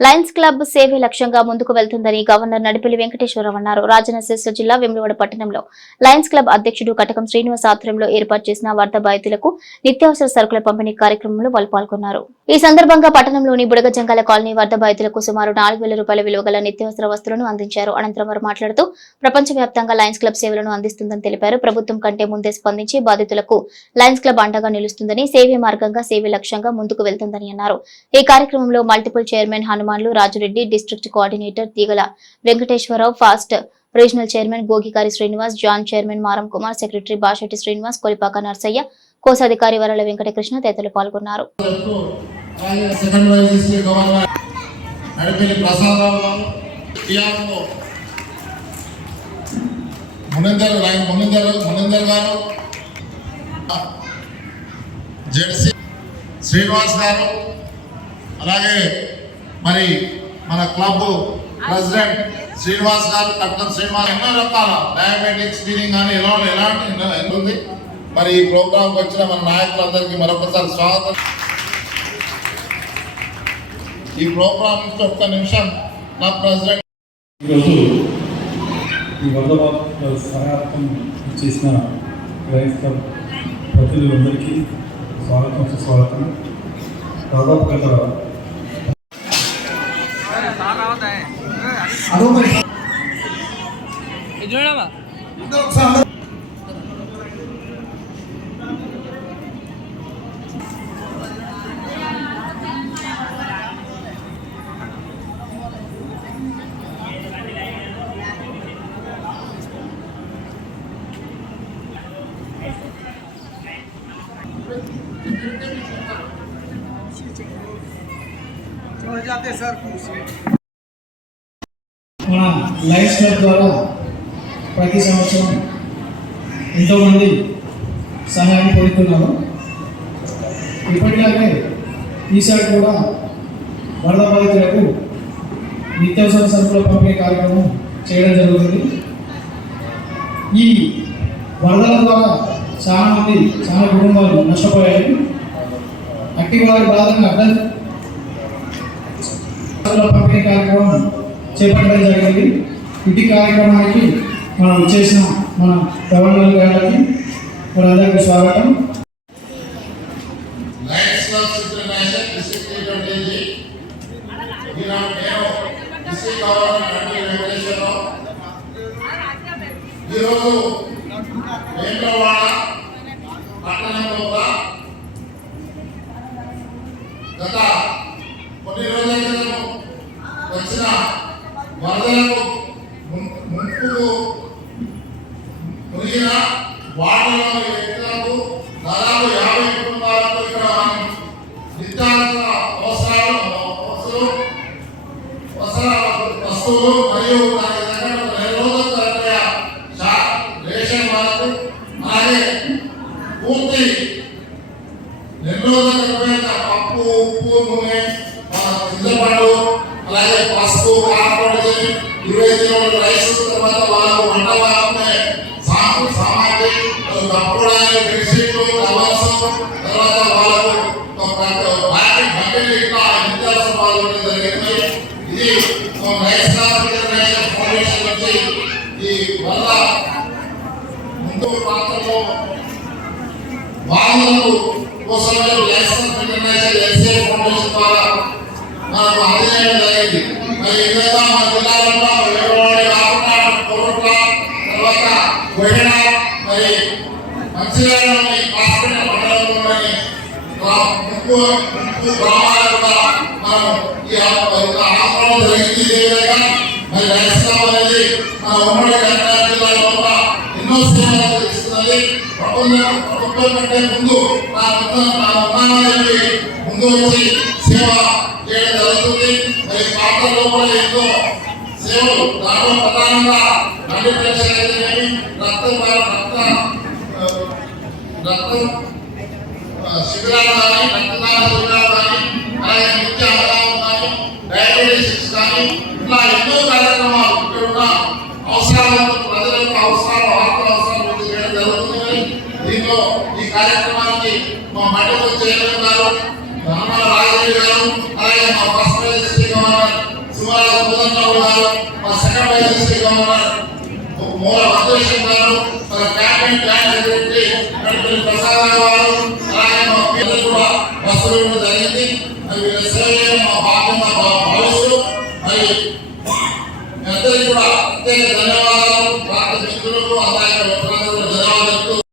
Lions club సేవే లక్ష్యంగా ముందుకు వెళ్తుందని గవర్నర్ నడిపిలి వెంకటేశ్వరరావు అన్నారు. రాజన్న జిల్లా వెమ్లవాడ పట్టణంలో లయన్స్ క్లబ్ అధ్యక్షుడు కటకం శ్రీనివాస్ ఆధ్వర్యంలో ఏర్పాటు చేసిన వరద బాధితులకు నిత్యావసర సరుకుల పంపిణీ కార్యక్రమంలో వాళ్ళు పాల్గొన్నారు. ఈ సందర్భంగా పట్టణంలోని బుడగజంగాల కాలనీ వరద బాధితులకు సుమారు నాలుగు వేల రూపాయల విలువ గల నిత్యావసర వస్తువులను అందించారు. అనంతరం వారు మాట్లాడుతూ ప్రపంచవ్యాప్తంగా లయన్స్ క్లబ్ సేవలను అందిస్తుందని తెలిపారు. ప్రభుత్వం కంటే ముందే స్పందించి బాధితులకు లయన్స్ క్లబ్ అండగా నిలుస్తుందని సేవే మార్గంగా సేవే లక్ష్యంగా ముందుకు వెళ్తుందని అన్నారు. ఈ కార్యక్రమంలో multiple chairman Hanumanlu Raju Reddy district coordinator Teegala Venkateswara Rao past regional chairman Gogikari Srinivas joint chairman Maram Kumar secretary Bashetti Srinivas Kolipaka Narsaiah కోశాధికారి వరల వెంకటకృష్ణ తదితరులు పాల్గొన్నారు. శ్రీనివాస్ గారు అలాగే మరి మన క్లబ్ ప్రెసిడెంట్ శ్రీనివాస్ గారు కట్టం శ్రీనివాస్ ఎన్నో రకాల డయాబెటిక్ స్క్రీనింగ్ కానీ ఎలా ఎలాంటి ఎన్నో ఉంది? మరి ఈ ప్రోగ్రాంకి వచ్చిన మన నాయకులందరికీ మరొకసారి స్వాగతం. ఈ ప్రోగ్రామ్ ఒక్క నిమిషం నా ప్రెసిడెంట్ ఈరోజు ఈ వరద బాధితుల సహాయార్థం చేసిన క్రైస్తవ ప్రతినిధులందరికీ స్వాగతం సుస్వాగతం. దాదాపు గత अरे చూడమా जाते सर మన లయన్స్ క్లబ్ ద్వారా ప్రతి సంవత్సరం ఎంతోమంది సహాయం పొందుతున్నారు ఇప్పటిలాగే ఈసారి కూడా వరద బాధితులకు నిత్యావసర సరుకుల పంపిణీ కార్యక్రమం చేయడం జరుగుతుంది ఈ వరదల ద్వారా చాలా మంది చాలా కుటుంబాలు నష్టపోయాయి అట్టి వారి బాధను అర్థం రాష్ట్రంలో పంపిణీ కార్యక్రమం చేపట్టడం జరిగింది. ఇటు కార్యక్రమానికి మనం చేసిన మన గవర్నర్ గారికి మనందరికీ స్వాగతం. ఈరోజు క్లబ్ ఇంటర్నేషనల్ డిస్ట్రిక్ట్ ఏంటంటే ఈనాడు నేను డిస్ట్రిక్ట్ గవర్నర్ నండి వెంకటేశ్వరరావు ఈరోజు వేములవాడ పట్టణంలో కూడా గత కొన్ని రోజుల క్రితం వచ్చిన వరదలకు ముం- మునిగిన వార్డులోని వ్యక్తులకు దాదాపు యాభై కుటుంబాలకు ఇక్కడ మనం నిత్యావసర అవసరాలు వస్తువులు మరియు దానికి తగిన నిరోధక రేషన్ వరకు అలాగే పూర్తి ఫౌండేషన్ నుంచి ఈ వల్ల ముందు ప్రాంతంలో బాధితులకు కోసమే లైసెన్స్ ఇంటర్నేషనల్ ఎస్ఏ ఫౌండేషన్ ద్వారా మనకు జరిగింది మరి ఈ విధంగా మన జిల్లాలో కాకుండా కోరుట్ల తర్వాత మరి మండలంలోని ముక్కు ముక్కు గ్రామాలు కూడా మనం ఈ హాస్పిటల్ మరి అనేది మన ఉమ్మడి కరీంనగర్ జిల్లా లోపల ఎన్నో సేవలు ఇస్తున్నది ప్రభుత్వం ప్రభుత్వం కంటే ముందు నా మొత్తం నా ఉన్నానని ముందు వచ్చి సేవ చేయడం జరుగుతుంది. మరి పాత లోపల ఎంతో సేవలు దాంట్లో ప్రధానంగా నడి ప్రేక్షలు రక్తం రక్త రక్తం శిబిరాలు కానీ రక్తదాన శిబిరాలు కానీ అలాగే నిత్య అన్నదానం కానీ డయాబెటీస్ కానీ ఇట్లా ఎన్నో కార్యక్రమాలు ఇక్కడ ఉన్న అవసరాలను ప్రజల యొక్క అవసరాలు ఆత్మ అవసరాలు పూర్తి చేయడం జరుగుతుంది కానీ దీంట్లో ఈ కార్యక్రమానికి మా మండలి చైర్మన్ గారు రామారావు రాజరెడ్డి గారు అలాగే మా ఫస్ట్ ప్రెసిడెంట్ గవర్నర్ రావు గారు మా సెకండ్ వైఎస్సీ గవర్నర్ మూల భద్రేశ్వర గారు మన క్యాబినెట్ ప్లాన్ సెక్రటరీ ప్రసాద్ గారు అలాగే మా పిల్లలు కూడా బస్సులు